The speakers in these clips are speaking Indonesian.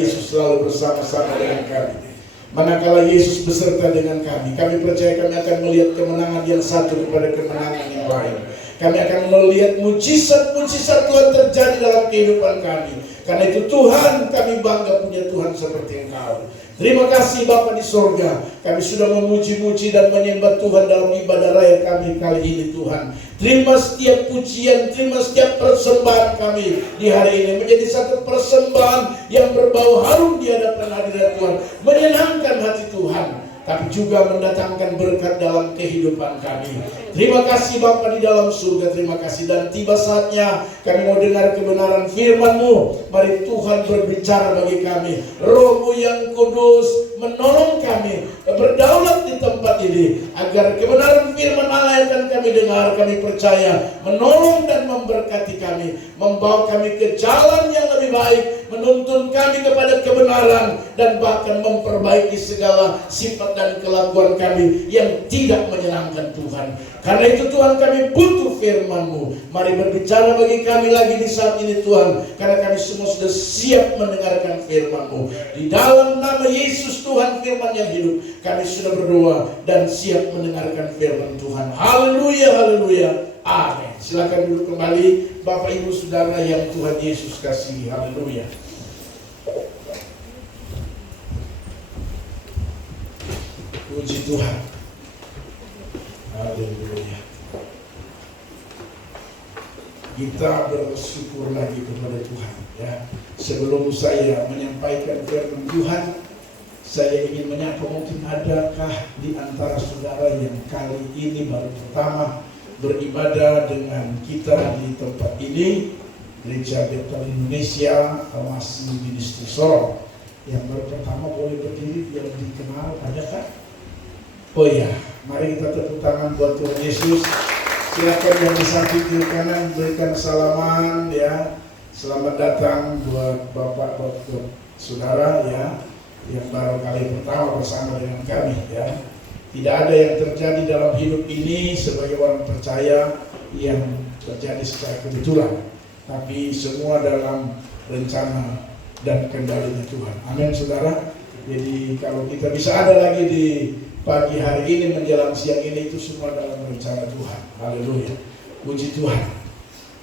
Yesus selalu bersama-sama dengan kami. Manakala Yesus beserta dengan kami percaya kami akan melihat kemenangan yang satu kepada kemenangan yang lain. Kami akan melihat mujizat-mujizat Tuhan terjadi dalam kehidupan kami. Karena itu Tuhan, kami bangga punya Tuhan seperti Engkau. Terima kasih Bapa di sorga. Kami sudah memuji-muji dan menyembah Tuhan dalam ibadah raya kami kali ini Tuhan. Terima setiap pujian, terima setiap persembahan kami di hari ini. Menjadi satu persembahan yang berbau harum di hadapan hadirat Tuhan. Menyenangkan hati Tuhan. Tapi juga mendatangkan berkat dalam kehidupan kami. Terima kasih Bapa di dalam surga, terima kasih. Dan tiba saatnya kami mau dengar kebenaran firman-Mu. Mari Tuhan berbicara bagi kami. Roh-Mu yang kudus menolong kami berdaulat di tempat ini, agar kebenaran firman Allah yang akan kami dengar, kami percaya menolong dan memberkati kami, membawa kami ke jalan yang lebih baik, menuntun kami kepada kebenaran, dan bahkan memperbaiki segala sifat dan kelakuan kami yang tidak menyenangkan Tuhan. Karena itu Tuhan, kami butuh firman-Mu. Mari berbicara bagi kami lagi di saat ini Tuhan, karena kami semua sudah siap mendengarkan firman-Mu. Di dalam nama Yesus Tuhan, firman yang hidup, kami sudah berdoa dan siap mendengarkan firman Tuhan. Haleluya, haleluya, amin. Silakan duduk kembali Bapak Ibu Saudara yang Tuhan Yesus kasihi. Haleluya. Puji Tuhan. Haleluya. Kita bersyukur lagi kepada Tuhan ya. Sebelum saya menyampaikan firman Tuhan, saya ingin menyapa, mungkin adakah di antara saudara yang kali ini baru pertama beribadah dengan kita di tempat ini, Gereja Bethel Indonesia, masih di Distrik Sorong. Yang baru pertama boleh berdiri biar dikenal, adakah? Oh ya, mari kita tepuk tangan buat Tuhan Yesus. Silakan yang di samping kiri kanan berikan salaman ya. Selamat datang buat Bapak, buat saudara ya, yang baru kali pertama bersama dengan kami ya. Tidak ada yang terjadi dalam hidup ini sebagai orang percaya yang terjadi secara kebetulan, tapi semua dalam rencana dan kendalinya Tuhan. Amin saudara. Jadi kalau kita bisa ada lagi di pagi hari ini menjelang siang ini, itu semua dalam rencana Tuhan. Haleluya. Puji Tuhan.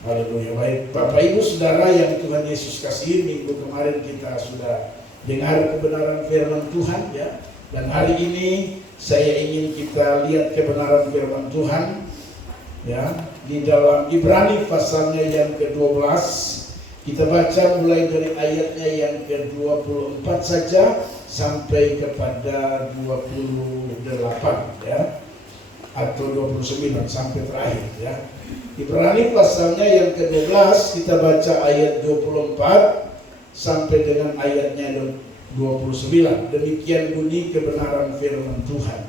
Haleluya. Baik Bapak Ibu Saudara yang Tuhan Yesus kasihi, minggu kemarin kita sudah dengar kebenaran firman Tuhan ya. Dan hari ini saya ingin kita lihat kebenaran firman Tuhan ya, di dalam Ibrani pasalnya yang ke-12. Kita baca mulai dari ayatnya yang ke-24 saja sampai kepada 28 ya, atau 29 sampai terakhir ya. Ibrani pasalnya yang ke-12, kita baca ayat 24 sampai dengan ayatnya 29. Demikian bunyi kebenaran firman Tuhan.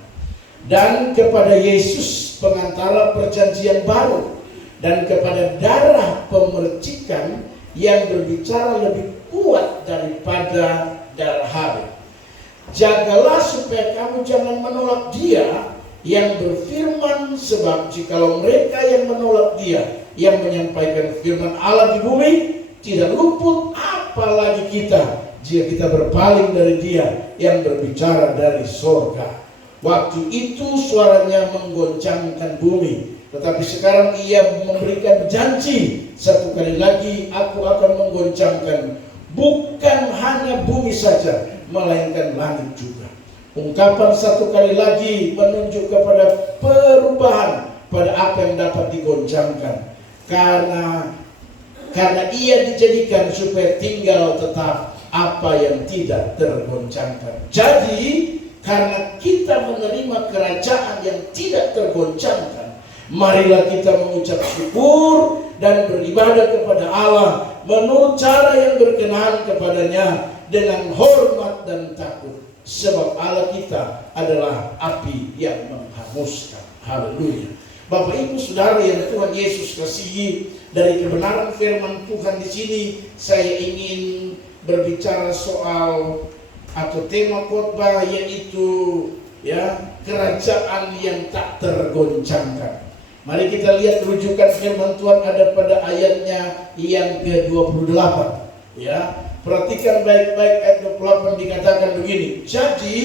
Dan kepada Yesus pengantara perjanjian baru, dan kepada darah pemercikan yang berbicara lebih kuat daripada darah Habel, jagalah supaya kamu jangan menolak Dia yang berfirman, sebab jikalau mereka yang menolak Dia yang menyampaikan firman Allah di bumi tidak luput, apalagi kita jika kita berpaling dari Dia yang berbicara dari sorga. Waktu itu suaranya menggoncangkan bumi, tetapi sekarang Ia memberikan janji, satu kali lagi aku akan menggoncangkan bukan hanya bumi saja, melainkan langit juga. Ungkapan satu kali lagi menunjuk kepada perubahan pada apa yang dapat digoncangkan, karena Ia dijadikan supaya tinggal tetap apa yang tidak tergoncangkan. Jadi karena kita menerima kerajaan yang tidak tergoncangkan, marilah kita mengucap syukur dan beribadah kepada Allah menurut cara yang berkenan kepadanya dengan hormat dan takut, sebab Allah kita adalah api yang menghanguskan. Haleluya. Bapak Ibu Saudara yang Tuhan Yesus kasihi, dari kebenaran firman Tuhan di sini saya ingin berbicara soal atau tema khotbah, yaitu ya, kerajaan yang tak tergoncangkan. Mari kita lihat rujukan firman Tuhan ada pada ayatnya yang ke-28 ya. Perhatikan baik-baik ayat 28 dikatakan begini. Jadi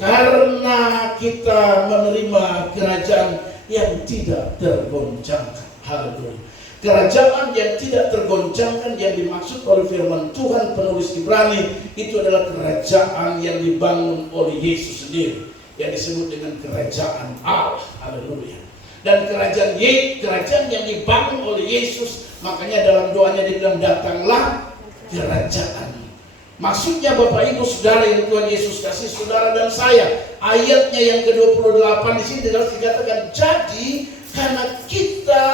karena kita menerima kerajaan yang tidak tergoncangkan. Haleluya. Kerajaan yang tidak tergoncangkan yang dimaksud oleh firman Tuhan penulis Ibrani itu adalah kerajaan yang dibangun oleh Yesus sendiri, yang disebut dengan kerajaan Allah. Haleluya. Dan kerajaan yang dibangun oleh Yesus, makanya dalam doanya dibilang datanglah kerajaan. Maksudnya Bapak Ibu Saudara yang Tuhan Yesus kasih saudara dan saya, ayatnya yang ke-28 di sini dikatakan, jadi karena kita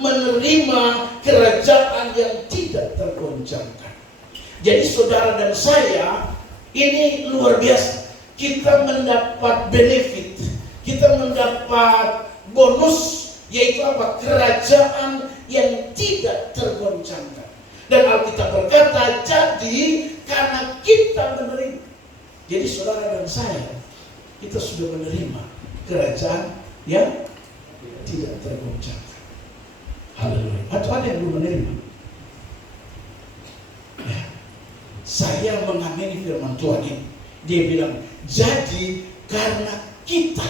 menerima kerajaan yang tidak tergoncangkan. Jadi saudara dan saya ini luar biasa. Kita mendapat benefit, kita mendapat bonus, yaitu apa? Kerajaan yang tidak tergoncangkan. Dan Alkitab berkata, jadi karena kita menerima. Jadi saudara dan saya, kita sudah menerima kerajaan yang tidak tergoncangkan. Haleluya. Atau ada yang belum menerima? Ya. Saya mengamini firman Tuhan ini. Dia bilang, jadi karena kita,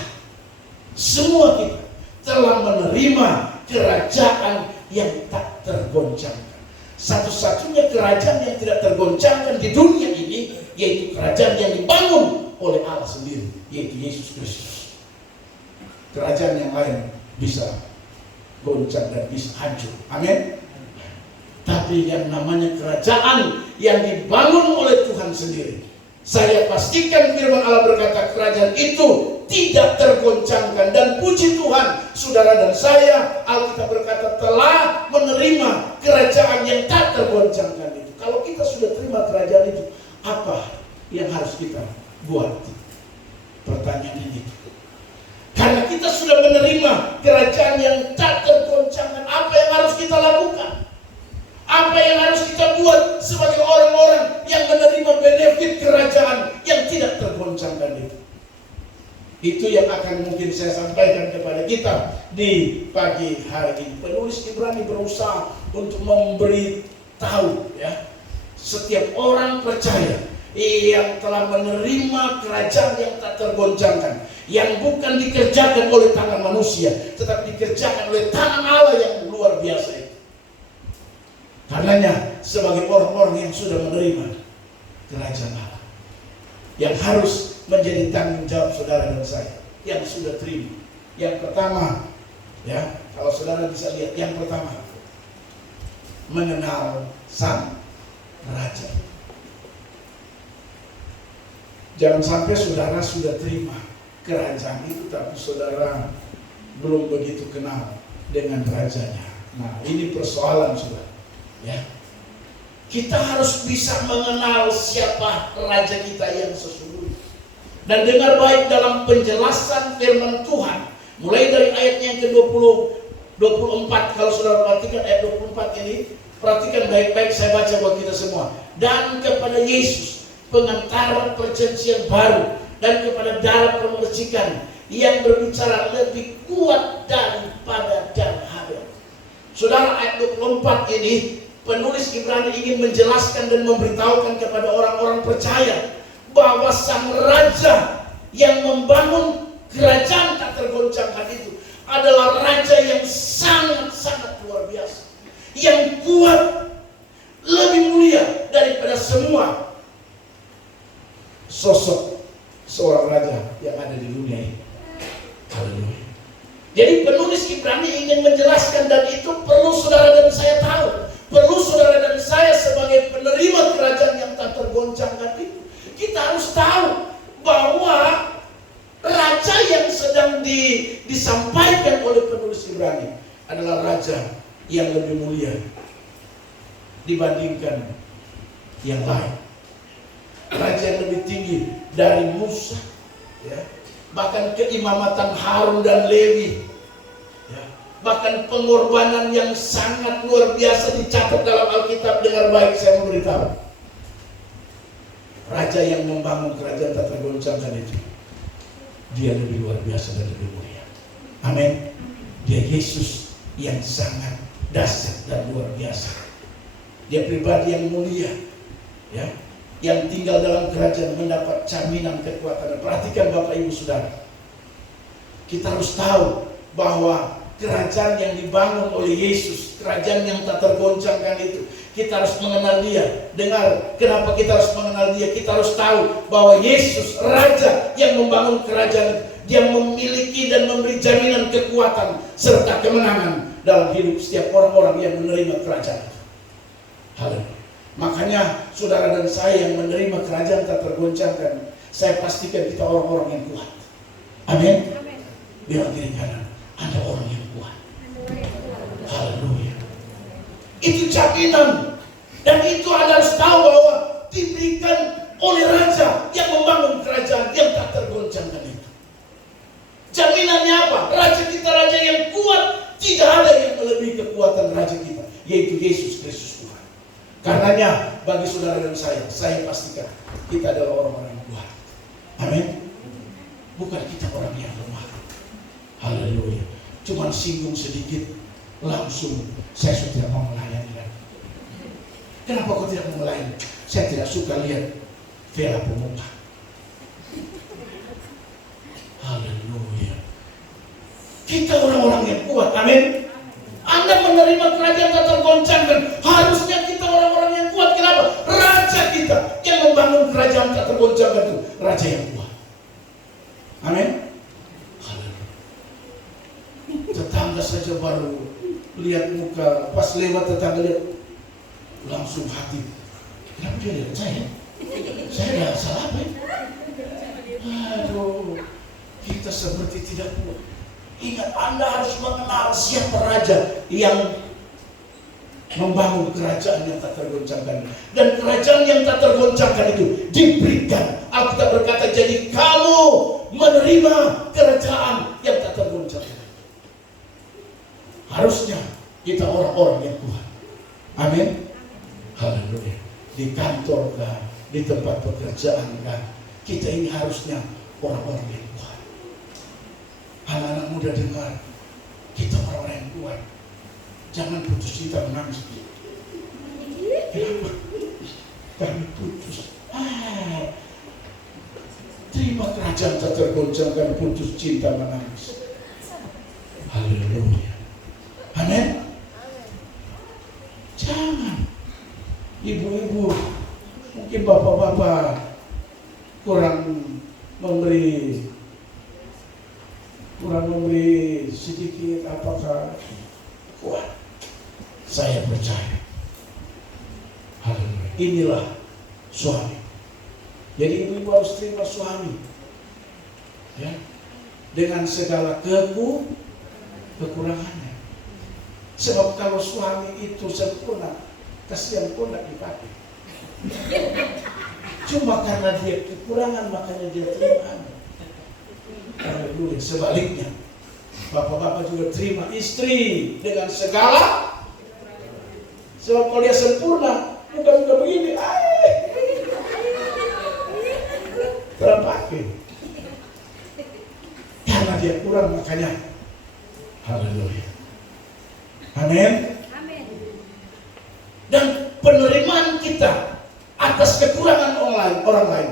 semua kita telah menerima kerajaan yang tak tergoncangkan. Satu-satunya kerajaan yang tidak tergoncangkan di dunia ini, yaitu kerajaan yang dibangun oleh Allah sendiri, yaitu Yesus Kristus. Kerajaan yang lain bisa goncang dan bisa hancur. Amin. Tapi yang namanya kerajaan yang dibangun oleh Tuhan sendiri, saya pastikan firman Allah berkata kerajaan itu tidak tergoncangkan. Dan puji Tuhan, saudara dan saya, Alkitab berkata telah menerima kerajaan yang tak tergoncangkan itu. Kalau kita sudah terima kerajaan itu, apa yang harus kita buat? Pertanyaan ini. Karena kita sudah menerima kerajaan yang tak tergoncangkan, apa yang harus kita lakukan? Apa yang harus kita buat sebagai orang-orang yang menerima benefit kerajaan yang tidak tergoncangkan itu? Itu yang akan mungkin saya sampaikan kepada kita di pagi hari ini. Penulis Ibrani berusaha untuk memberi tahu, ya, setiap orang percaya yang telah menerima kerajaan yang tak tergoncangkan, yang bukan dikerjakan oleh tangan manusia, tetapi dikerjakan oleh tangan Allah yang luar biasa itu. Karenanya sebagai orang-orang yang sudah menerima kerajaan Allah, yang harus menjadi tanggung jawab saudara dan saya yang sudah terima. Yang pertama, ya, kalau saudara bisa lihat, yang pertama, mengenal sang raja. Jangan sampai saudara sudah terima kerajaan itu, tapi saudara belum begitu kenal dengan rajanya. Nah, ini persoalan saudara, ya. Kita harus bisa mengenal siapa raja kita yang sesungguhnya. Dan dengar baik dalam penjelasan firman Tuhan, mulai dari ayat yang ke-24, kalau saudara perhatikan ayat 24 ini, perhatikan baik-baik, saya baca buat kita semua. Dan kepada Yesus, pengantara perjanjian baru, dan kepada darah pembersihan yang berbicara lebih kuat daripada darah Habel. Saudara, ayat 24 ini, penulis Ibrani ingin menjelaskan dan memberitahukan kepada orang-orang percaya bahwa sang raja yang membangun kerajaan tak tergoncangkan itu adalah raja yang sangat-sangat luar biasa, yang kuat, lebih mulia daripada semua sosok seorang raja yang ada di dunia ini. Haleluya. Jadi penulis Ibrani ingin menjelaskan, dan itu perlu saudara dan saya tahu, perlu saudara dan saya sebagai penerima kerajaan yang tak tergoncangkan itu, kita harus tahu bahwa raja yang sedang disampaikan oleh penulis Ibrani adalah raja yang lebih mulia dibandingkan yang lain. Raja yang lebih tinggi dari Musa, ya. Bahkan keimamatan Harun dan Lewi, ya. Bahkan pengorbanan yang sangat luar biasa dicatat dalam Alkitab. Dengar baik, saya memberitahu. Raja yang membangun kerajaan tak tergoncangkan itu, dia lebih luar biasa dan lebih mulia. Amin. Dia Yesus yang sangat dahsyat dan luar biasa. Dia pribadi yang mulia, Ya, yang tinggal dalam kerajaan mendapat jaminan kekuatan. Perhatikan Bapak Ibu Saudara, kita harus tahu bahwa kerajaan yang dibangun oleh Yesus, kerajaan yang tak tergoncangkan itu, kita harus mengenal Dia. Dengar, kenapa kita harus mengenal Dia? Kita harus tahu bahwa Yesus Raja yang membangun kerajaan. Dia memiliki dan memberi jaminan kekuatan serta kemenangan dalam hidup setiap orang-orang yang menerima kerajaan. Haleluya. Makanya saudara dan saya yang menerima kerajaan tak tergoncangkan, saya pastikan kita orang-orang yang kuat. Amin. Biar kiri kanan, ada orang yang kuat. Haleluya. Itu jaminan. Dan itu Anda harus tahu bahwa diberikan oleh Raja yang membangun kerajaan yang tak tergoncangkan itu. Jaminannya apa? Raja kita raja yang kuat. Tidak ada yang melebihi kekuatan Raja kita, yaitu Yesus Kristus. Karenanya bagi saudara dan saya pastikan kita adalah orang-orang yang kuat. Amin. Bukan kita orang yang lemah. Haleluya. Cuma singgung sedikit, langsung saya sudah tidak mau melayani lagi. Kenapa kau tidak mau melayani? Saya tidak suka lihat Vela pemuka. Haleluya. Kita orang-orang yang kuat. Amin. Anda menerima kerajaan tak tergoncangkan. Harusnya kita orang-orang yang kuat. Kenapa? Raja kita yang membangun kerajaan tak tergoncangkan itu Raja yang kuat. Amin. Tetangga saja baru lihat muka, pas lewat tetangga lihat, langsung hati. Kenapa dia lihat saya? Saya ada salah apa ya? Aduh, kita seperti tidak kuat. Ingat, Anda harus mengenal siapa Raja yang membangun kerajaan yang tak tergoncangkan. Dan kerajaan yang tak tergoncangkan itu diberikan. Alkitab berkata, jadi kamu menerima kerajaan yang tak tergoncangkan. Harusnya kita orang-orang yang kuat. Amin. Haleluya. Di kantor kan, di tempat pekerjaan kan, kita ini harusnya orang-orang yang kuat. Anak-anak muda dengar, kita orang-orang yang kuat. Jangan putus cinta menangis. Kenapa? Kami putus. Terima kerajaan tak tergoncangkan, putus cinta menangis. Haleluya. Amin. Jangan. Ibu-ibu, mungkin bapak-bapak kurang memberi sedikit, apakah kuat? Saya percaya. Haleluya. Inilah suami. Jadi ibu-ibu harus terima suami, ya, dengan segala kekurangannya. Sebab kalau suami itu sempurna, kasihan pun tidak dipakai. Cuma karena dia kekurangan, makanya dia terima. Haleluya. Sebaliknya, bapak-bapak juga terima istri dengan segala. Sebab kalau dia sempurna, muka-muka begini, terpakai. Karena dia kurang, makanya. Haleluya. Amin. Dan penerimaan kita atas kekurangan orang lain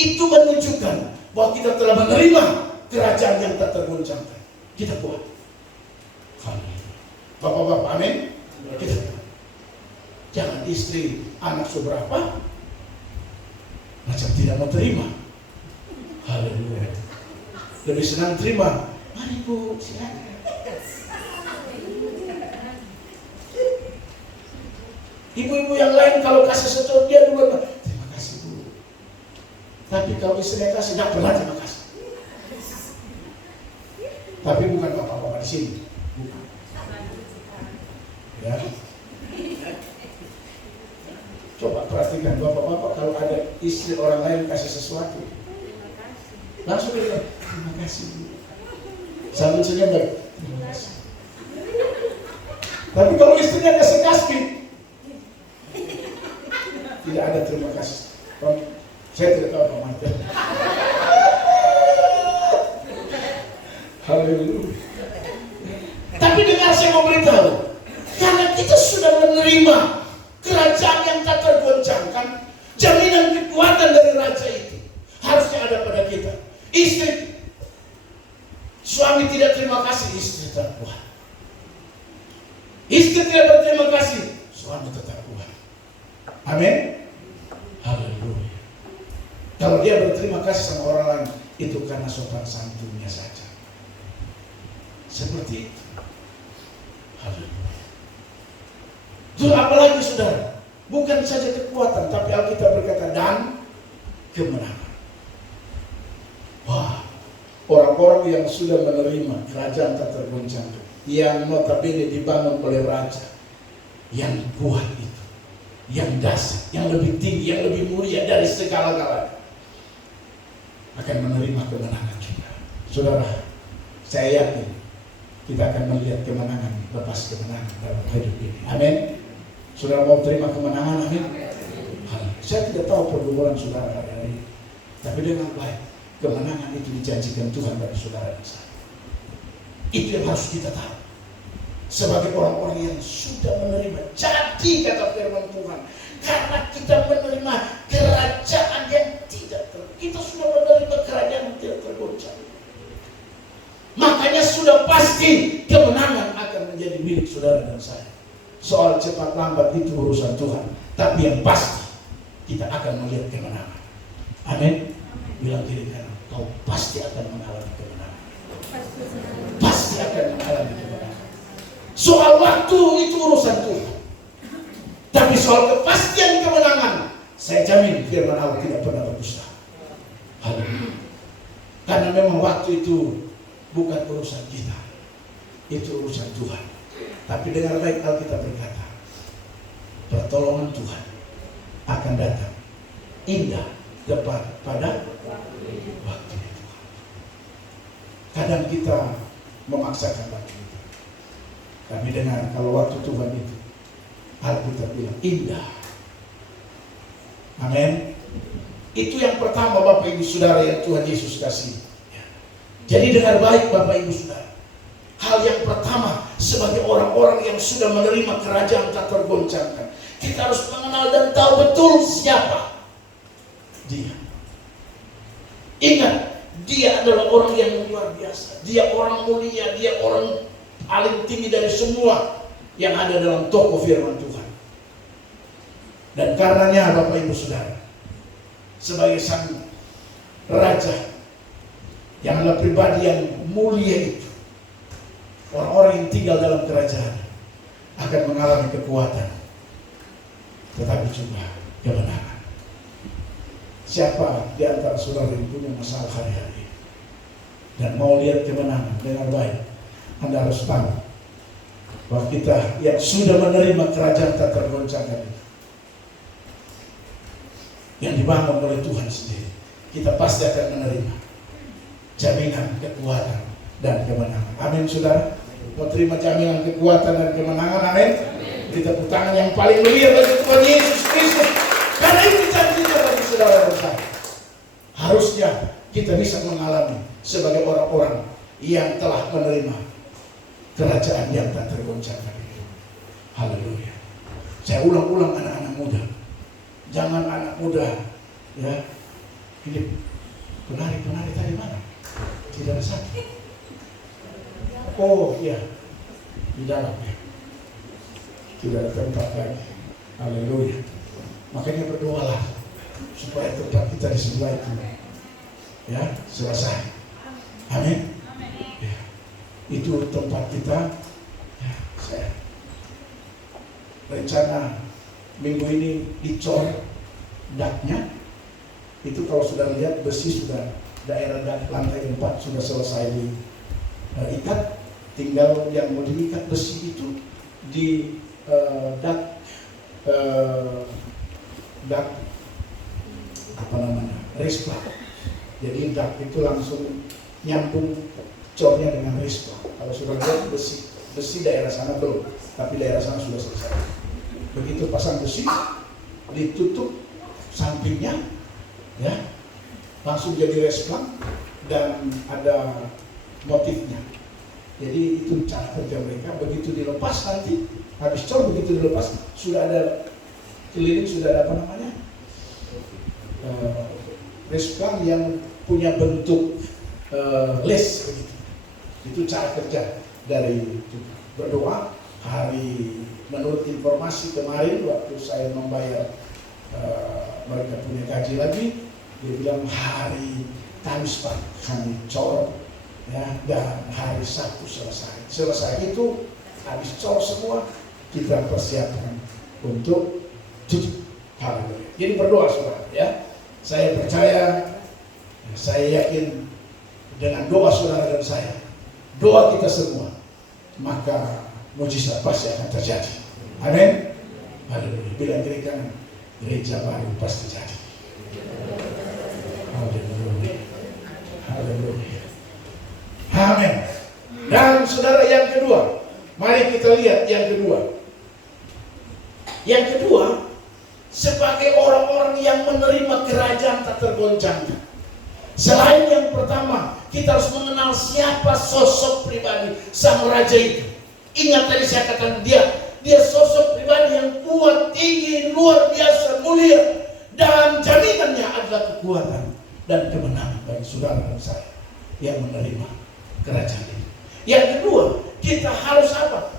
itu menunjukkan bahwa kita telah menerima kerajaan yang tak tergoncangkan. Kita kuat. Haleluya. Bapak-bapak, amin. Kita kuat. Jangan istri anak seberapa macam tidak mau terima. Haleluya. Lebih senang terima. Mari Bu, silakan. Ibu-ibu yang lain kalau kasih sesuatu dia dulu, terima kasih Bu. Tapi kalau istrinya kasih, tidak pernah terima kasih. Tapi bukan bapak-bapak di sini, bukan. Ya. Coba perhatikan bapak-bapak kalau ada istri orang lain kasih sesuatu, langsung bilang terima kasih Bu. Sambil senyum lagi, terima kasih. Tapi kalau istrinya kasih kasih, tidak ada terima kasih. Saya tidak tahu namanya. Haleluya. Tapi dengar saya mau beritahu, karena kita sudah menerima kerajaan yang tak tergoncangkan, Istri, suami tidak terima kasih, istri tetap kuat. Istri tidak berterima kasih, suami tetap kuat. Amin. Haleluya. Kalau dia berterima kasih sama orang lain, itu karena sopan santunnya saja. Seperti itu. Haleluya. Itu apalagi saudara, bukan saja kekuatan, tapi Alkitab berkata dan kemenangan. Wah, orang-orang yang sudah menerima kerajaan tak tergoncangkan, yang notabene dibangun oleh raja yang kuat itu, yang dasar, yang lebih tinggi, yang lebih mulia dari segala-galanya, akan menerima kemenangan juga. Saudara, saya yakin kita akan melihat kemenangan lepas kemenangan dalam hidup ini. Amin. Saudara mau terima kemenangan? Amin. Saya tidak tahu pergumulan saudara hari ini, tapi dengan baik kemenangan itu dijanjikan Tuhan bagi saudara di sana. Itu yang harus kita tahu. Sebagai orang-orang yang sudah menerima. Jadi kata firman Tuhan, karena kita menerima kerajaan yang kita sudah menerima kerajaan yang tidak tergoncang. Makanya sudah pasti kemenangan akan menjadi milik saudara dan saya. Soal cepat lambat itu urusan Tuhan. Tapi yang pasti kita akan melihat kemenangan. Amin. Bilang diri kanan, kau pasti akan mengalami kemenangan. Pasti akan mengalami kemenangan. Soal waktu itu urusan Tuhan. Tapi soal kepastian kemenangan, saya jamin firman Allah tidak pernah berdusta. Haleluya. Karena memang waktu itu bukan urusan kita, itu urusan Tuhan. Tapi dengan baik Alkitab berkata, pertolongan Tuhan akan datang indah tepat pada waktu itu. Kadang kita memaksakan waktu itu. Kami dengar kalau waktu Tuhan itu, Alkitab bilang indah. Amin. Itu yang pertama Bapak Ibu Saudara yang Tuhan Yesus kasih. Jadi dengar baik Bapak Ibu Saudara. Hal yang pertama sebagai orang-orang yang sudah menerima kerajaan tak tergoncangkan, kita harus mengenal dan tahu betul siapa dia. Ingat, dia adalah orang yang luar biasa. Dia orang mulia, dia orang paling tinggi dari semua yang ada dalam tokoh firman Tuhan. Dan karenanya Bapak Ibu Saudara, sebagai sang raja yang adalah pribadi yang mulia itu, orang-orang yang tinggal dalam kerajaan akan mengalami kekuatan, tetapi juga kemenangan. Siapa di antara saudara yang punya masalah hari-hari dan mau lihat kemenangan dengan baik, Anda harus tahu bahwa kita yang sudah menerima kerajaan tak tergoncangkan itu, yang dibangun oleh Tuhan sendiri, kita pasti akan menerima jaminan kekuatan dan kemenangan. Amin saudara. Mau terima jaminan kekuatan dan kemenangan? Amin. Beri tepuk tangan yang paling meriah bagi Tuhan Yesus Kristus. Karena itu janjinya bagi saudara dan saya. Harusnya kita bisa mengalami sebagai orang-orang yang telah menerima kerajaan yang tak tergoncangkan itu. Haleluya. Saya ulang-ulang anak-anak muda. Jangan anak muda, ya. Ini penari tadi mana? Tidak ada sakit. Oh iya, di dalam ya. Tidak ada tempat lagi. Haleluya. Makanya berdoalah supaya tempat kita di sebelah itu, ya, selesai. Amin. Ya. Itu tempat kita. Ya, saya rencana minggu ini dicor daknya. Itu kalau sudah lihat besi sudah daerah dak lantai 4 sudah selesai diikat, tinggal yang mau diikat besi itu di dak apa namanya, respa. Jadi dak itu langsung nyambung cornya dengan respa. Kalau sudah lihat besi daerah sana belum, tapi daerah sana sudah selesai. Begitu pasang besi, ditutup sampingnya, ya, langsung jadi resplang dan ada motifnya. Jadi itu cara kerja mereka. Begitu dilepas nanti, habis cor begitu dilepas sudah ada keliling, sudah ada apa namanya, resplang yang punya bentuk list begitu. Itu cara kerja dari Tuhan. Berdoa hari, menurut informasi kemarin waktu saya membayar mereka punya gaji lagi, dia bilang hari Kamis Pak kami cor, ya, dan hari Sabtu selesai itu habis cor semua, kita persiapkan untuk tutup. Haleluya. Jadi berdoa saudara, ya. Saya percaya, saya yakin dengan doa saudara dan saya, doa kita semua, maka mujizat pasti akan terjadi. Amin. Haleluya. Bila gereja baru pasti jadi. Haleluya. Haleluya. Amin. Dan saudara, yang kedua, mari kita lihat yang kedua. Yang kedua, sebagai orang-orang yang menerima kerajaan tak tergoncangkan. Selain yang pertama, kita harus mengenal siapa sosok pribadi sang raja itu. Ingat tadi saya katakan dia sosok pribadi yang kuat, tinggi, luar biasa, mulia. Dan jaminannya adalah kekuatan dan kemenangan bagi saudara dan saya yang menerima kerajaan ini. Yang kedua, kita harus apa?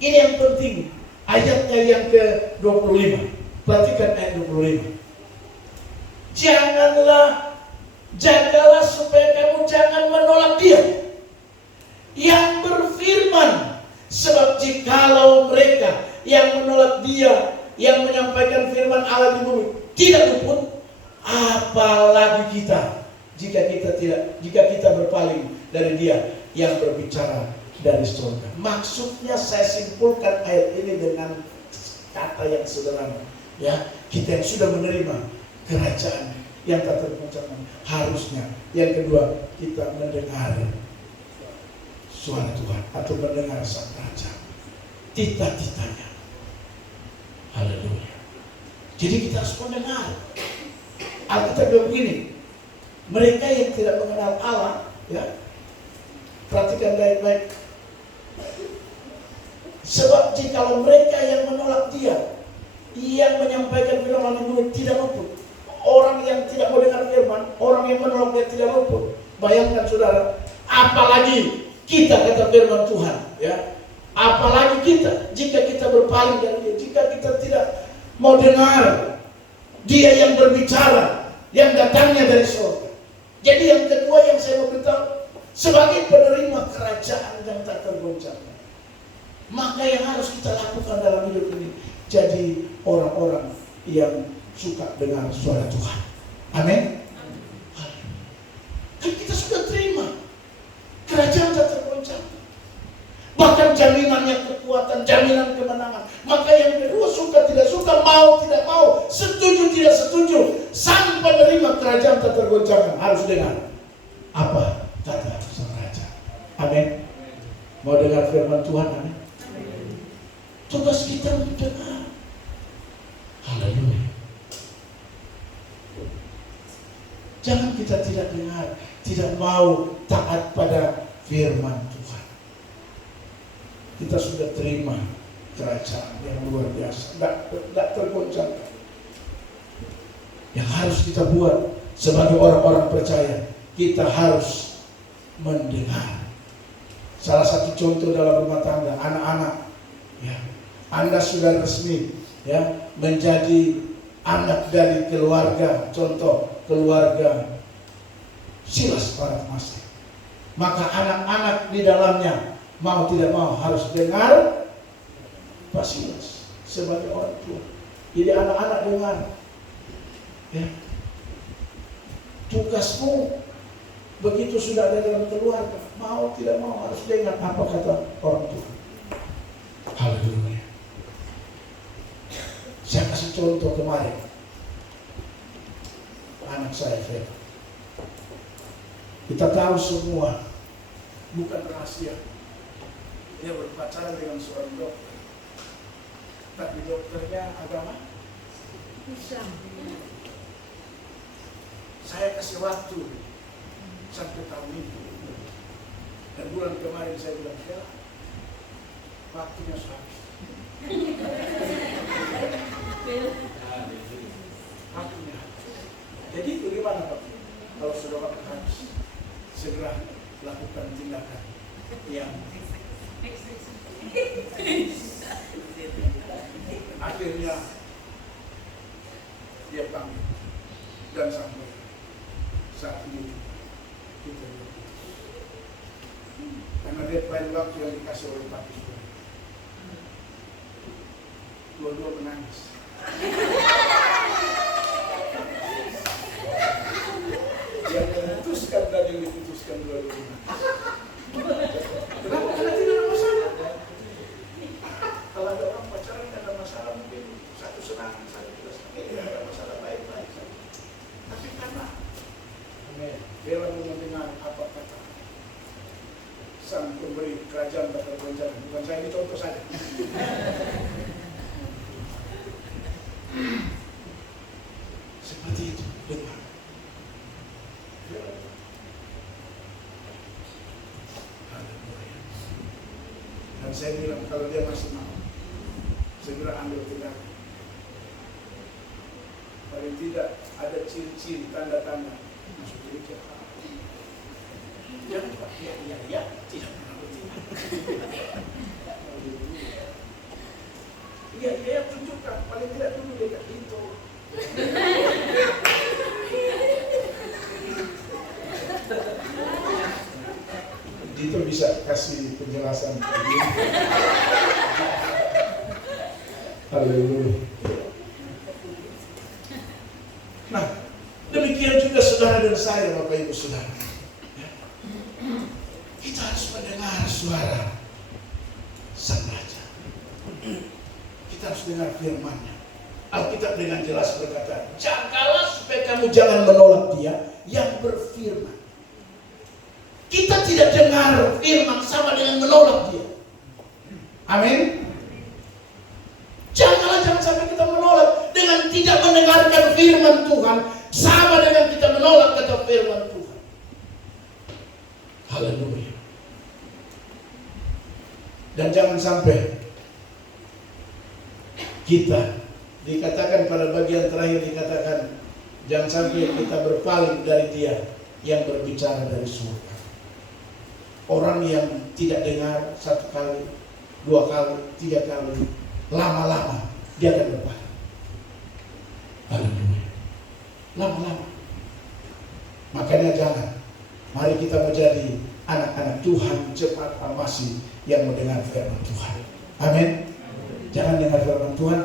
Ini yang penting. Ayatnya yang ke-25. Perhatikan ayat 25. Jagalah supaya kamu jangan menolak Dia yang berfirman, sebab jikalau mereka yang menolak Dia yang menyampaikan firman Allah di bumi tidak luput, apalagi kita jika kita berpaling dari Dia yang berbicara dari surga. Maksudnya saya simpulkan ayat ini dengan kata yang sederhana. Ya, kita yang sudah menerima kerajaan yang tak tergoncangkan, harusnya yang kedua kita mendengar suara Tuhan atau mendengar sang raja, tita-titanya. Haleluya. Jadi kita harus mendengar. Alkitab bilang begini, mereka yang tidak mengenal Allah, ya, perhatikan baik-baik. Sebab jikalau mereka yang menolak Dia yang menyampaikan firman itu tidak luput. Orang yang tidak mau dengar firman, orang yang menolak Dia tidak luput. Bayangkan saudara, apalagi kita, kata firman Tuhan, ya. Apalagi kita, jika kita berpaling dari Dia, jika kita tidak mau dengar Dia yang berbicara, yang datangnya dari surga. Jadi yang kedua yang saya mau beritahu, sebagai penerima kerajaan yang tak tergoncangkan, maka yang harus kita lakukan dalam hidup ini, jadi orang-orang yang suka dengar suara Tuhan. Amin. Kan kita sudah terima kerajaan tak tergoncangkan, bahkan jaminannya kekuatan, jaminan kemenangan. Maka yang kedua, suka tidak suka, mau tidak mau, setuju tidak setuju, sang penerima kerajaan tak tergoncangkan harus dengar apa kata sang raja. Amin. Mau dengar firman Tuhan? Amin. Tugas kita untuk dengar. Haleluya. Jangan kita tidak dengar, tidak mau taat pada firman Tuhan. Kita sudah terima kerajaan yang luar biasa, tidak tergoncangkan. Yang harus kita buat sebagai orang-orang percaya, kita harus mendengar. Salah satu contoh dalam rumah tangga, anak-anak, ya, Anda sudah resmi, ya, menjadi anak dari keluarga, contoh keluarga Silas Paratmasih. Maka anak-anak di dalamnya mau tidak mau harus dengar Pak Silas sebagai orang tua. Jadi anak-anak dengar, ya. Tugasmu begitu sudah ada dalam keluarga, mau tidak mau harus dengar apa kata orang tua. Haleluya. Saya kasih contoh kemarin, anak saya Feba. Kita tahu semua, bukan rahasia, dia berpacaran dengan seorang dokter. Tapi dokternya agama Islam. Saya kasih waktu sampai tahun ini. Dan bulan kemarin saya bilang, ya, waktunya sudah habis. Waktunya. Jadi itu gimana Pak? Kalau saudara harus segera lakukan tindakan yang akhirnya dia panggil dan sampai saat ini kita karena deadline waktu yang dikasih oleh Pak Ibu, dua-dua menangis. Yang memutuskan dan yang diputuskan dua-duanya. Kenapa? Karena tidak ada masalah. Kalau ada orang pacaran tidak ada masalah, mungkin satu senang, satu tidak senang, tidak ada masalah, baik-baik. Tapi karena Bella mendengar apa kata sang pemberi kerajaan tak tergoncang. Bukan saya, ini contoh saja. Seperti itu dengar. Dan saya bilang kalau dia masih mau, segera ambil tindakan. Paling tidak ada ciri-ciri, tanda-tanda masuk gereja. Jangan Pak, ya, tidak pernah bertindak. Iya, tunjukkan. Paling tidak dulu dekat itu. Dito bisa kasih penjelasan. Haleluya. Nah, demikian juga saudara dan saya, Bapak Ibu Saudara. Kita harus mendengar suara Sang Raja. Kita harus dengar firman-Nya. Alkitab dengan jelas berkata, jagalah supaya kamu jangan menolak Dia yang berfirman. Kita tidak dengar firman sama dengan menolak Dia. Amin. Jangan sampai kita menolak dengan tidak mendengarkan firman Tuhan, sama dengan kita menolak kata firman Tuhan. Haleluya. Dan jangan sampai kita dikatakan pada bagian terakhir, dikatakan jangan sampai kita berpaling dari Dia yang berbicara dari surga. Orang yang tidak dengar satu kali, dua kali, tiga kali, lama-lama dia akan berpaling. Haleluya. Lama-lama. Makanya jangan. Mari kita menjadi anak-anak Tuhan cepat masih yang mendengar firman Tuhan. Amin. Jangan dengar firman Tuhan.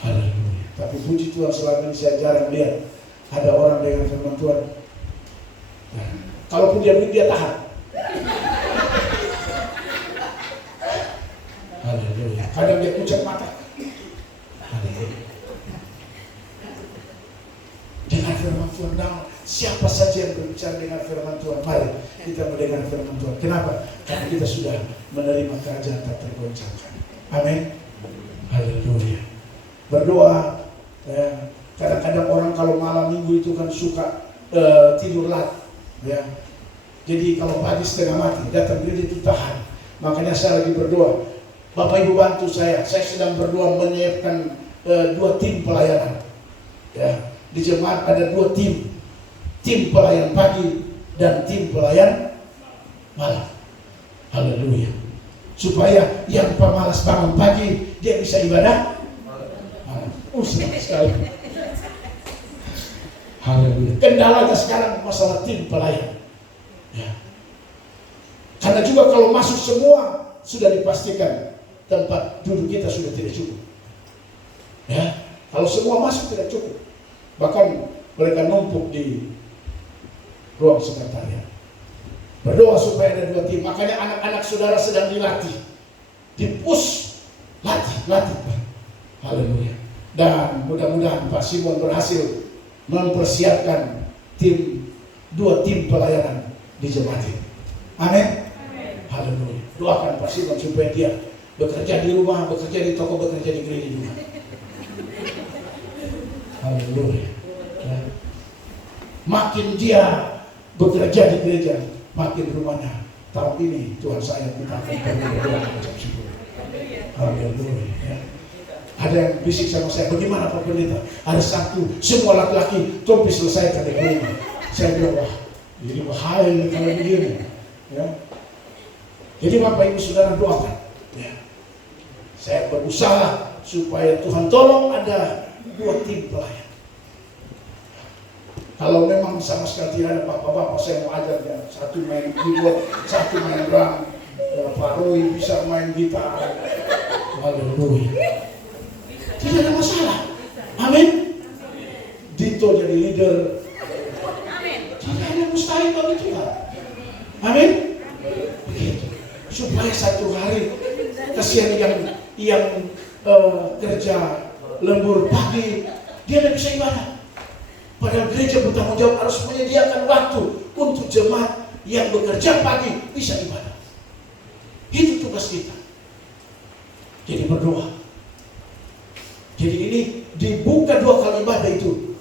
Haleluya. Tapi puji Tuhan, selama ini saya jarang lihat ada orang dengar firman Tuhan. Nah, kalaupun dia tahan. Haleluya. Kadang dia kucek mata. Haleluya. Dengar firman Tuhan. Siapa saja yang berbicara dengan firman Tuhan, mari kita mendengar firman Tuhan. Kenapa? Karena kita sudah menerima kerajaan tak tergoncangkan. Amin. Haleluya. Berdoa. Kadang-kadang orang kalau malam minggu itu kan suka tidur lat. Ya. Jadi kalau pagi setengah mati, datang gereja itu tahan. Makanya saya lagi berdoa. Bapak Ibu bantu saya sedang berdoa menyiapkan 2 tim pelayanan. Ya. Di jemaat ada 2 tim. Tim pelayan pagi dan tim pelayan malam. Haleluya. Supaya yang pemalas bangun pagi, dia bisa ibadah malam. Senang sekali. Haleluya. Kendalanya sekarang masalah tim pelayan. Ya. Karena juga kalau masuk semua, sudah dipastikan tempat duduk kita sudah tidak cukup. Ya. Kalau semua masuk tidak cukup. Bahkan mereka numpuk di ruang sekretariat. Berdoa supaya ada 2 tim. Makanya anak-anak saudara sedang dilatih. Dipus. Latih. Haleluya. Dan mudah-mudahan Pak Simon berhasil mempersiapkan 2 tim pelayanan di jemaat ini. Amin. Haleluya. Doakan Pak Simon supaya dia bekerja di rumah, bekerja di toko, bekerja di gereja juga. Haleluya. Ya. Makin dia bekerja di gereja, makin rumahnya. Tahun ini Tuhan saya minta akan berdoa mengucap syukur. Haleluya. Ya. Ada yang bisik sama saya, bagaimana Pak Pendeta? Hari Sabtu, semua laki-laki topi selesaikan di rumah. Saya bilang, wah, jadi bahaya ini kalau begini. Ya. Jadi Bapak Ibu Saudara doakan. Ya. Saya berusaha supaya Tuhan tolong ada 2 tim pelayan. Kalau memang sama sekali tidak ada bapak-bapak, saya mau ajar ya. Satu main keyboard, satu main drum. Ya, Pak Roy bisa main gitar. Haleluya. Tidak ada masalah. Amin. Dito jadi leader. Amin. Tidak ada mustahil bagi Tuhan. Amin. Begitu. Supaya satu hari kasihan yang kerja lembur pagi, dia tidak bisa ibadah. Padahal gereja bertanggung jawab harus menyediakan waktu untuk jemaat yang bekerja pagi bisa ibadah. Itu tugas kita. Jadi berdoa. Jadi ini dibuka 2 kali ibadah itu.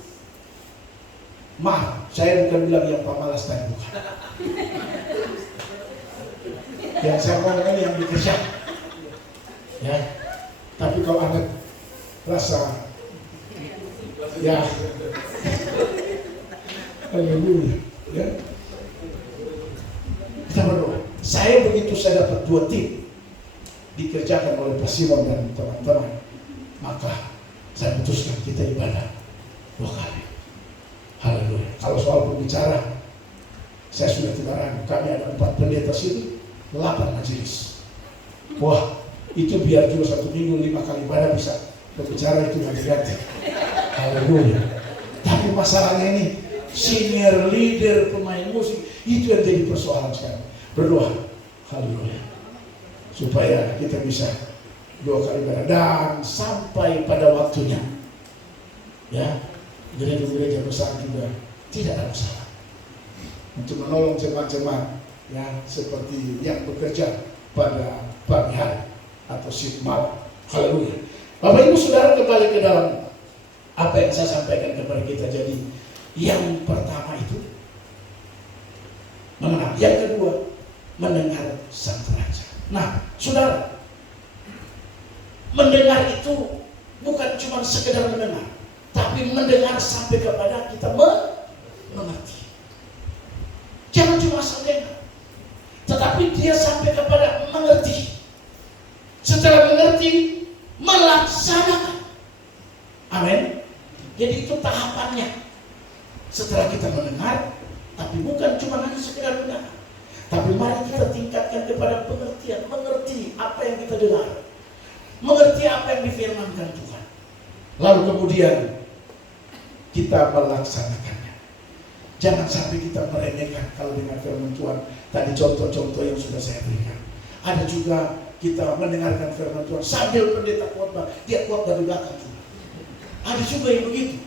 Maaf, saya bukan bilang yang pemalas tadi, bukan. Yang saya ngomong ini yang bekerja. Ya. Tapi kalau Anda rasa ya haleluya, ya. Kita berdoa. Saya begitu saya dapat 2 tim dikerjakan oleh Pak Simon dan teman-teman, maka saya putuskan kita ibadah 2 kali. Haleluya. Kalau soal pembicara, saya sudah tidak ragu. Kami ada 4 pendeta sini, 8 majelis. Wah, itu biar juga 1 minggu 5 kali ibadah bisa berbicara, itu ganti-ganti. Haleluya. Tapi masalahnya ini senior leader pemain musik itu yang jadi persoalan sekarang. Berdoa, haleluya, supaya kita bisa 2 kali ibadah dan sampai pada waktunya, ya, gereja-gereja besar juga tidak ada masalah untuk menolong jemaat-jemaat ya seperti yang bekerja pada pagi hari atau shift malam. Haleluya. Bapak Ibu Saudara, kembali ke dalam apa yang saya sampaikan kepada kita. Jadi yang pertama itu mengenal, yang kedua mendengar sang raja. Nah, saudara, mendengar itu bukan cuma sekedar mendengar, tapi mendengar sampai kepada kita mengerti. Jangan cuma asal dengar, tetapi dia sampai kepada mengerti. Setelah mengerti, melaksanakan. Amin. Jadi itu tahapannya. Setelah kita mendengar, tapi bukan cuma hanya sekedar mendengar, tapi mari kita tingkatkan kepada pengertian, mengerti apa yang kita dengar, mengerti apa yang difirmankan Tuhan. Lalu kemudian kita melaksanakannya. Jangan sampai kita meremehkan kalau dengar firman Tuhan. Tadi contoh-contoh yang sudah saya berikan. Ada juga kita mendengarkan firman Tuhan sambil pendeta khotbah, dia khotbah di belakang juga. Ada juga yang begitu.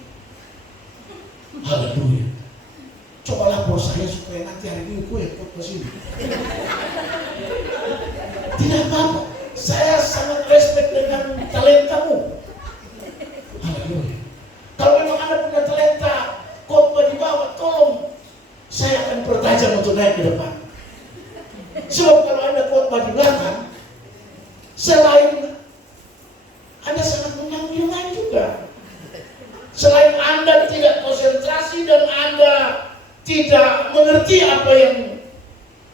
Haleluya. Coba lapor saya supaya nanti hari Minggu ya khotbah sini. Tidak apa-apa. Saya sangat respect dengan talentamu. Haleluya. Kalau memang Anda punya talenta khotbah di bawah, tolong saya akan pertajam untuk naik ke depan. Sebab kalau Anda khotbah di belakang, selain Anda sangat mengganggu yang lain juga. Selain Anda tidak konsentrasi dan Anda tidak mengerti apa yang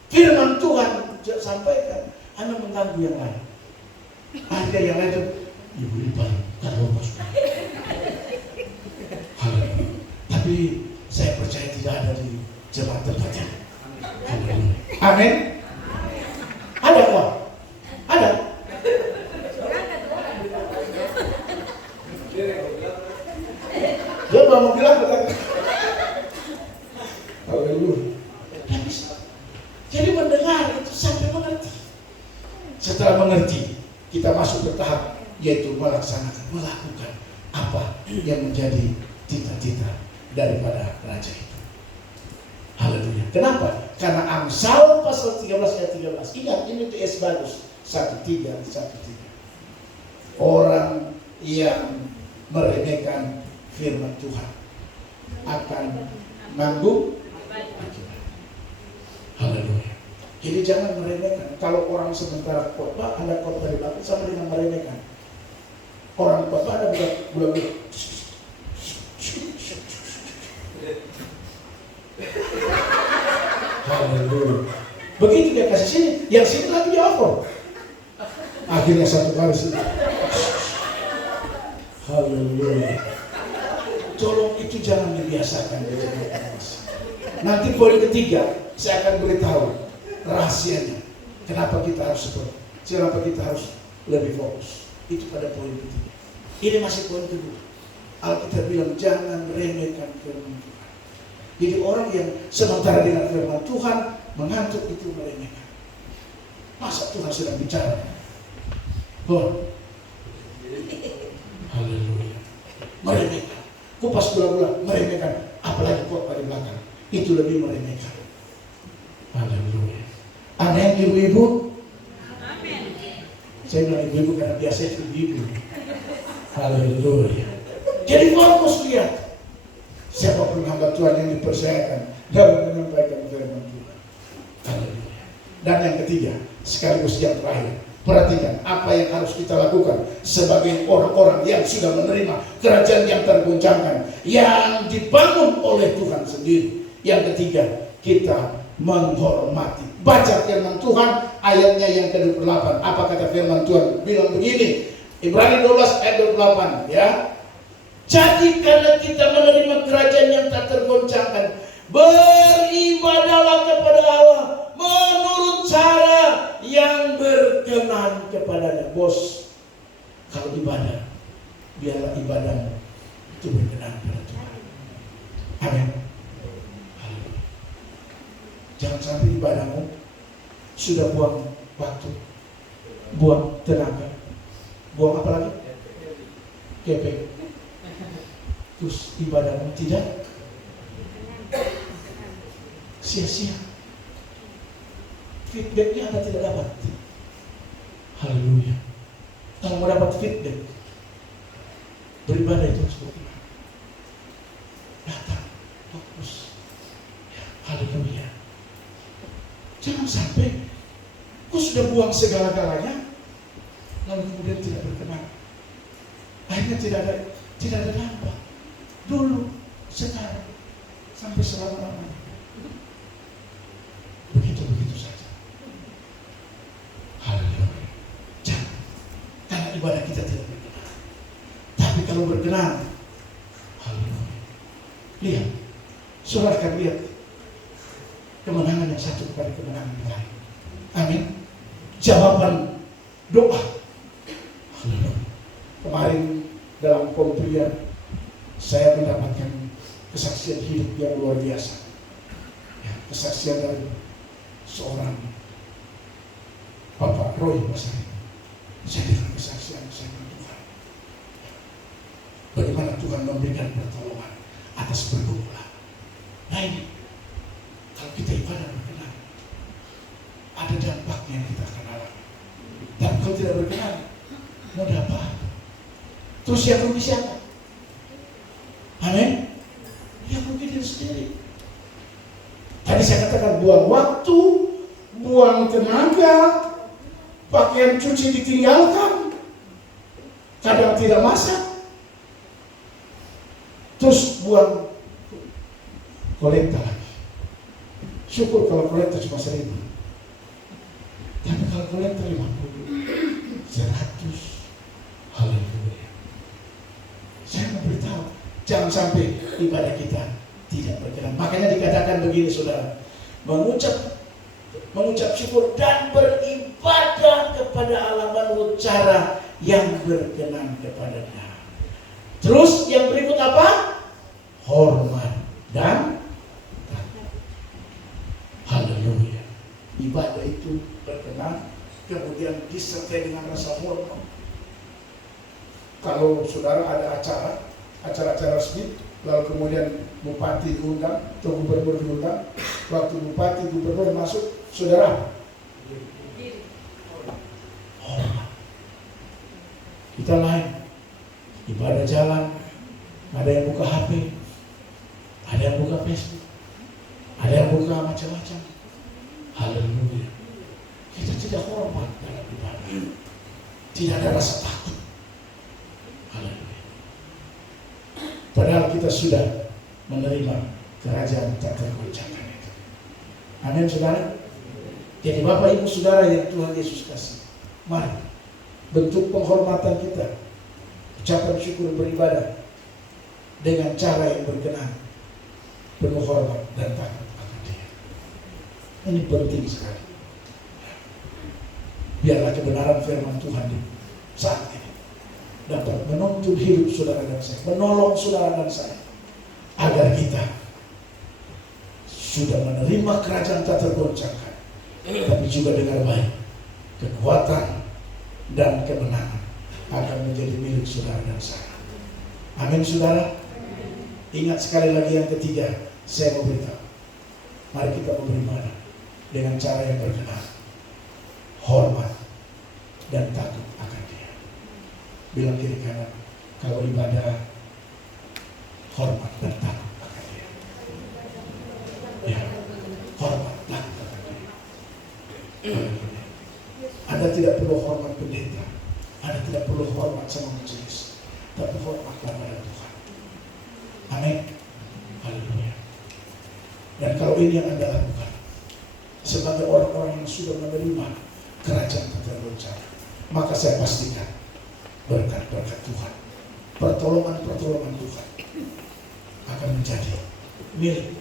firman Tuhan sampaikan, Anda mengganggu yang lain. Ada yang lain itu, ibu lupa, kalau masuk. Tapi saya percaya tidak ada di jemaat tempatnya. Amin. Ada kok? Ada. Dia mau bilang betul. Haleluya. Jadi mendengar itu sampai mengerti. Setelah mengerti, kita masuk ke tahap yaitu melaksanakan, melakukan apa yang menjadi cita-cita daripada raja itu. Haleluya. Kenapa? Karena Amsal pasal 13 ayat 13. Ingat, ini TS bagus. 1313. Orang yang meremehkan firman Tuhan akan nanggung akibat. Haleluya. Jadi jangan meremehkan. Kalau orang sementara khotbah, Anda khotbah di belakang sama dengan meremehkan. Orang Bapak ada bulan. Haleluya. Begitu dia kasih sini, yang sini lagi di over. Akhirnya satu kali sini. Haleluya. Tolong itu jangan dibiasakan. Nanti poin ketiga saya akan beritahu rahasianya. Kenapa kita harus seperti? Kenapa kita harus lebih fokus? Itu pada poin ketiga. Ini masih poin kedua. Alkitab bilang jangan remehkan firman Tuhan. Jadi orang yang sementara dengan firman Tuhan mengantuk itu meremehkan. Masa Tuhan sedang bicara? Haleluya. Meremehkan. Kupas bola-bola meremehkan. Apalagi khotbah di belakang. Itu lebih meremehkan. Haleluya. Amin ibu-ibu. Amin. Saya bilang ibu-ibu karena biasa itu ibu. Haleluya. Jadi fokus lihat. Siapapun hamba Tuhan yang dipercayakan dalam menyampaikan firman Tuhan. Haleluya. Dan yang ketiga, sekaligus yang terakhir, perhatikan apa yang harus kita lakukan sebagai orang-orang yang sudah menerima kerajaan yang tergoncangkan, yang dibangun oleh Tuhan sendiri. Yang ketiga, kita menghormati. Baca firman Tuhan, ayatnya yang ke-28. Apa kata firman Tuhan? Bilang begini, Ibrani 12 ayat 28, ya. Jadi karena kita menerima kerajaan yang tak tergoncangkan, beribadahlah kepada Allah menurut cara yang berkenan kepadanya. Bos, kalau ibadah, biarlah ibadahmu itu berkenan kepada Tuhan. Amin. Jangan sampai ibadahmu sudah buang waktu, buang tenaga, buang apa lagi? Kepeng. Terus ibadahmu tidak sia-sia. Feedbacknya Anda tidak dapat. Haleluya. Kalau mau dapat feedback, beribadah itu harus bagaimana? Datang, fokus. Ya, haleluya. Jangan sampai kau sudah buang segala-galanya, lalu kemudian tidak berkenan. Akhirnya tidak ada dampak. Dulu, sekarang, sampai selama-lamanya. Begitu saja. Haleluya. Jangan. Karena ibadah kita tidak berkenan. Tapi kalau berkenan, haleluya. Lihat. Saudara akan lihat kemenangan yang satu kepada kemenangan yang lain. Amin. Jawaban doa. Haleluya. Kemarin dalam pemberian saya mendapatkan kesaksian hidup yang luar biasa. Ya, kesaksian dari seorang Bapak Roy Basari. Saya dengar kesaksian saya Tuhan. Bagaimana Tuhan memberikan pertolongan atas pergumulan. Nah ini, kalau kita ibadah berkenan, ada dampaknya yang kita akan alami. Dan kalau tidak berkenan, mau dapat. Terus yang rugi siapa? Amin. Yang rugi diri sendiri. Tadi saya katakan buang waktu, buang tenaga, pakaian cuci ditinggalkan, kadang tidak masak, terus buang kolekta lagi. Syukur kalau kolekta cuma 1.000, tapi kalau kolekta 50, 100. Haleluya. Saya memberitahu, jangan sampai ibadah kita tidak berkenan. Makanya dikatakan begini, saudara, mengucap syukur dan beribadah kepada Allah menurut cara yang berkenan kepadanya. Terus yang berikut apa? Hormat dan takut. Haleluya. Ibadah itu berkenan, kemudian disertai dengan rasa hormat. Kalau saudara ada acara resmi, lalu kemudian bupati diundang atau gubernur diundang, waktu bupati gubernur masuk, saudara hormat. Kita lain ibadah jalan, ada yang buka HP, ada yang buka Facebook, ada yang buka macam-macam. Haleluya. Kita tidak hormat dalam ibadah, tidak ada rasa takut. kita sudah menerima kerajaan tak tergoncangkan itu. Amin saudara. Jadi Bapak Ibu Saudara yang Tuhan Yesus kasih, mari bentuk penghormatan kita, ucapan syukur beribadah dengan cara yang berkenan, penuh hormat dan takut akan Dia. Ini penting sekali. Biarlah kebenaran firman Tuhan di saat ini dapat menuntun hidup saudara dan saya, menolong saudara dan saya, agar kita sudah menerima kerajaan tak tergoncangkan, tapi juga dengan baik kekuatan dan kemenangan akan menjadi milik saudara dan saya. Amin saudara. Ingat sekali lagi yang ketiga, saya mau beritahu, mari kita beribadah dengan cara yang berkenan, hormat dan takut akan Dia. Bilang kiri kanan, kalau ibadah hormat dan takut akan Dia. Ya, hormat dan takut akan Dia. Anda tidak perlu hormat pendeta, Anda tidak perlu hormat sama majelis, tapi hormatlah pada Tuhan. Amin. Haleluya. Dan kalau ini yang Anda lakukan sebagai orang-orang yang sudah menerima kerajaan tak tergoncangkan, maka saya pastikan berkat-berkat Tuhan, pertolongan-pertolongan Tuhan akan menjadi milik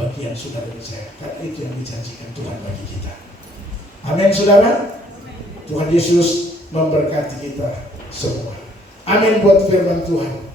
bagian saudara dan saya. Karena itu yang dijanjikan Tuhan bagi kita. Amin saudara. Tuhan Yesus memberkati kita semua. Amin buat firman Tuhan.